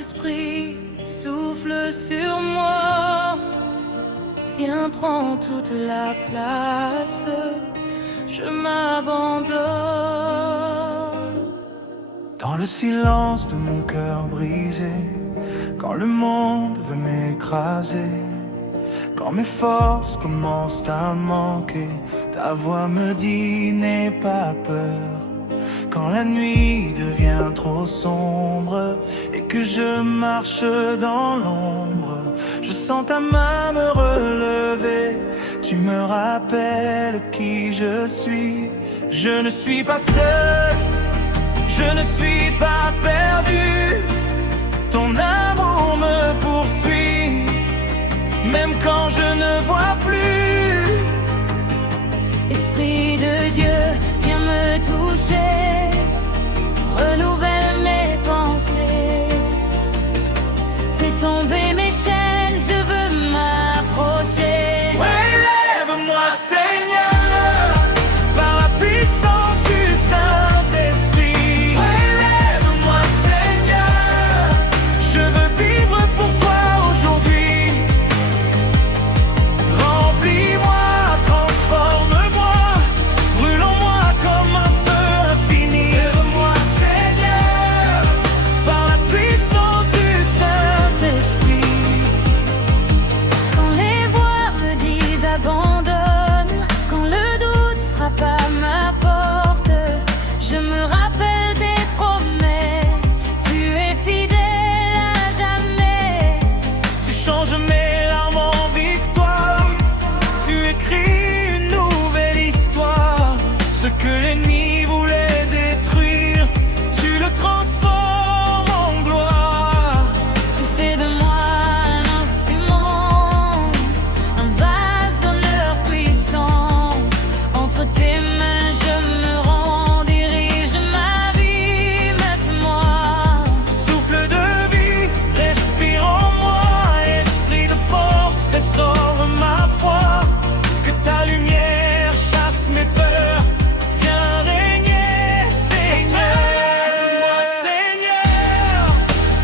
Saint-Esprit, souffle sur moi. Viens, prends toute la place. Je m'abandonne. Dans le silence de mon cœur brisé, quand le monde veut m'écraser, quand mes forces commencent à manquer, ta voix me dit n'aie pas peur. Quand la nuit devient trop sombre et que je marche dans l'ombre, je sens ta main me relever. Tu me rappelles qui je suis. Je ne suis pas seul, je ne suis pas perdu. Ton amour me poursuit, même quand je ne vois plus. Esprit de Dieu, viens me toucher, renouvelle mes pensées. Fais tomber mes chaînes, je veux m'approcher. Ouais, lève-moi Seigneur, par la puissance du Saint-Esprit. Ouais, lève-moi Seigneur, je veux vivre pour toi aujourd'hui. Remplis-moi, transforme-moi, brûle en moi comme un feu infini. Lève-moi Seigneur, par la puissance du Saint-Esprit. Quand les voix me disent abandonne, quand le doute frappe à ma porte, je me rappelle tes promesses. Tu es fidèle à jamais. Tu changes mes larmes en victoire. Tu écris une nouvelle histoire. Ce que l'ennemi voulait détruire, tu le transformes en gloire. Tu fais de moi un instrument, un vase d'honneur puissant. Entre tes mains je me rends, dirige ma vie, mette-moi. Souffle de vie, respire en moi. Esprit de force, restaure ma foi. Que ta lumière chasse mes peurs. Viens régner, Seigneur. Moi, Seigneur,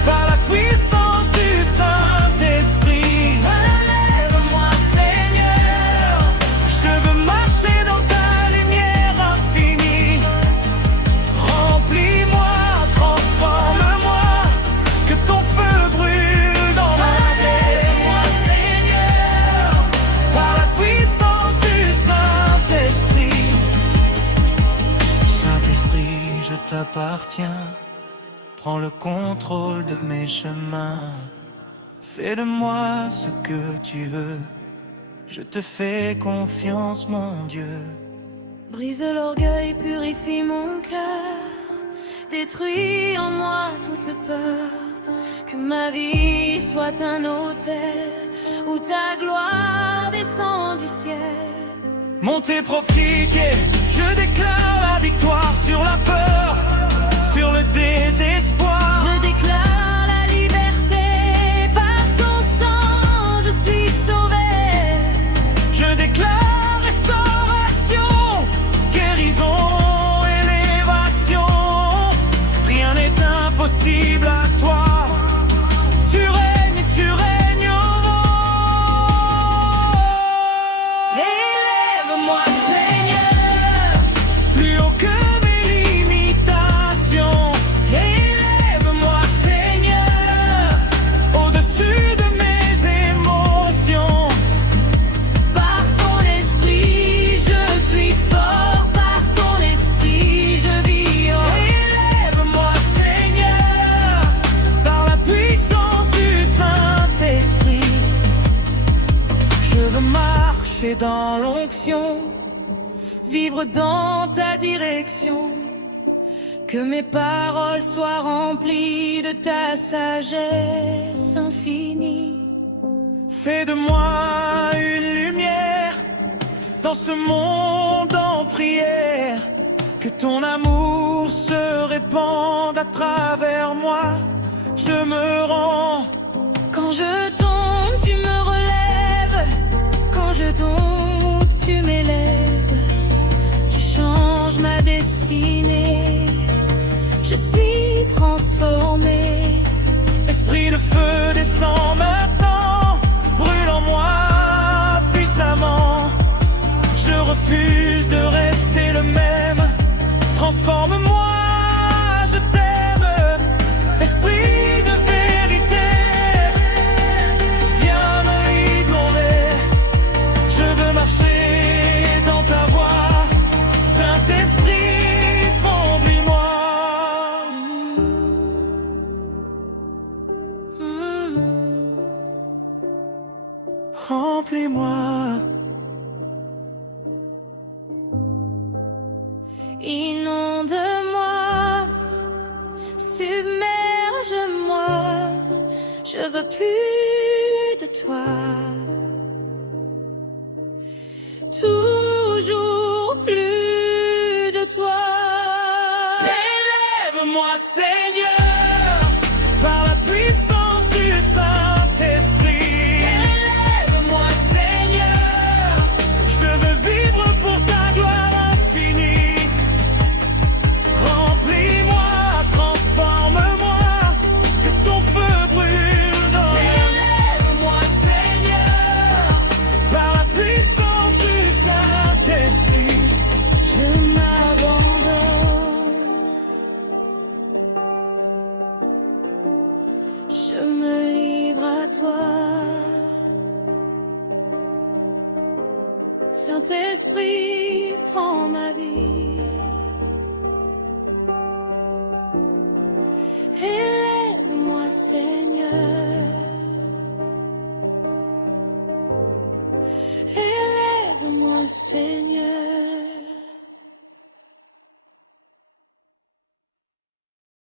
par la puissance du Saint-Esprit. Lève-moi, Seigneur, je veux marcher dans ta lumière infinie. Remplis-moi, transforme-moi, que ton feu brûle dans ma tête. Moi, Seigneur, par la puissance du Saint-Esprit. Saint-Esprit, je t'appartiens. Prends le contrôle de mes chemins. Fais de moi ce que tu veux. Je te fais confiance, mon Dieu. Brise l'orgueil, purifie mon cœur, détruis en moi toute peur. Que ma vie soit un autel où ta gloire descend du ciel. Monté propliqué, je déclare la victoire sur la peur, sur le désespoir. Je déclare la liberté, par ton sang je suis sauvé. Je déclare restauration, guérison, élévation. Rien n'est impossible à toi. Tu règnes et tu règnes au vent. Élève-moi Seigneur, Plus haut que mes limitations. élève-moi Seigneur, Au-dessus de mes émotions. par ton esprit je suis fort, par ton esprit je vis haut. Élève-moi Seigneur, par la puissance du Saint-Esprit. Je veux marcher dans l'onction, vivre dans ta direction. Que mes paroles soient remplies de ta sagesse infinie. Fais de moi une lumière dans ce monde en prière. Que ton amour se répande à travers moi. Je me rends. Quand je tombe, tu me relèves. Quand je doute, tu m'élèves. Tu changes ma destinée. Je suis transformée. Esprit refuse de rester le même. Transforme-moi, je t'aime. Esprit de vérité, viens me guider. Je veux marcher dans ta voie. Saint-Esprit, conduis-moi. Remplis-moi. Inonde-moi, submerge-moi, je veux plus de toi. Toujours plus de toi. Élève-moi, Seigneur, par la puissance du Saint-Esprit. Élève-moi, Seigneur, Je veux vivre pour ta gloire infinie. Remplis-moi, transforme-moi, que ton feu brûle dans mes mains. élève-moi, Seigneur, Par la puissance du Saint-Esprit. je m'abandonne, je me livre à toi. Saint-Esprit, prends